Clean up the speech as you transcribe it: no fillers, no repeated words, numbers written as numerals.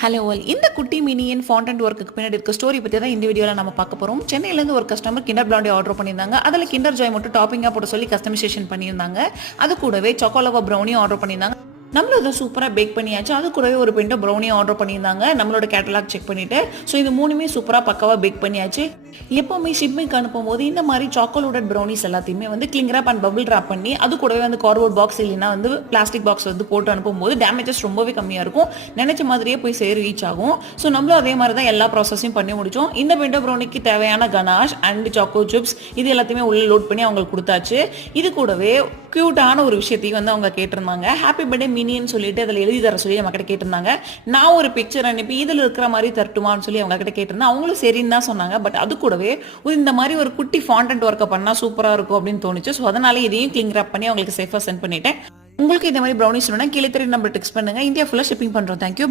Hello all, இந்த குட்டி minion fondant ஒர்க்குக்கு பின்னாடி இருக்க ஸ்டோரி பற்றி தான் இந்த வீடியோவில் நம்ம பார்க்க போகிறோம். சென்னையிலேருந்து ஒரு கஸ்டமர் கிண்டர் பிளாண்டி ஆர்டர் பண்ணியிருந்தாங்க. அதில் கிண்டர் ஜாய் மட்டும் டாப்பிங்காக போட சொல்லி கஸ்டமைசேஷன் பண்ணியிருந்தாங்க. அது கூடவே சாக்கோலவா ப்ரௌனியும் ஆர்டர் பண்ணியிருந்தாங்க. நம்மளும் அதை சூப்பராக பேக் பண்ணியாச்சு. அது கூடவே ஒரு பெண்டோ ப்ரௌனியும் ஆர்டர் பண்ணியிருந்தாங்க. நம்மளோட கேட்டலாக் செக் பண்ணிவிட்டு இது மூணுமே சூப்பராக பக்காவாக பேக் பண்ணியாச்சு. எப்போவுமே ஷிப்மிக்கு அனுப்பும்போது இந்த மாதிரி சாக்கோலோடட் ப்ரௌனிஸ் எல்லாத்தையுமே cling wrap and bubble wrap பண்ணி அது கூடவே கார்ட்போர்ட் பாக்ஸ் இல்லைன்னா பிளாஸ்டிக் பாக்ஸ் போட்டு அனுப்பும்போது டேமேஜஸ் ரொம்பவே கம்மியாக இருக்கும். நினைச்ச மாதிரியே போய் ரீச் ஆகும். நம்மளும் அதே மாதிரி தான் எல்லா ப்ராசஸையும் பண்ணி முடிச்சோம். இந்த பெண்டோ ப்ரௌனிக்கு தேவையான கனாஷ் அண்ட் சாக்கோ சிப்ஸ் இது எல்லாத்தையுமே உள்ள லோட் பண்ணி அவங்களுக்கு கொடுத்தாச்சு. இது கூடவே கியூட்டான ஒரு விஷயத்தையும் அவங்க கேட்டிருந்தாங்க. ஹாப்பி பர்த்டே மினின்னு சொல்லிட்டு அதில் எழுதி தர சொல்லி நம்ம கிட்ட கேட்டிருந்தாங்க. நான் ஒரு பிக்சர் அனுப்பி இதில் இருக்கிற மாதிரி தரட்டுமான்னு சொல்லி அவங்க கிட்ட கேட்டிருந்தேன். அவங்களும் சரின்னு தான் சொன்னாங்க. பட் அது கூடவே இந்த மாதிரி ஒரு குட்டி ஃபாண்டன்ட் ஒர்க்கை பண்ணால் சூப்பராக இருக்கும் அப்படின்னு தோணுச்சு. அதனால இதையும் கிளிங் ரேப் பண்ணி அவங்களுக்கு சேஃபாக சென்ட் பண்ணிட்டேன். உங்களுக்கு இந்த மாதிரி ப்ரௌனிஸ் வேணும்னா கீழே தெரிய நம்பர் டெக்ஸ்ட் பண்ணுங்க. இந்தியா ஃபுல்லாக ஷிப்பிங் பண்ணுறோம். தேங்க்யூ.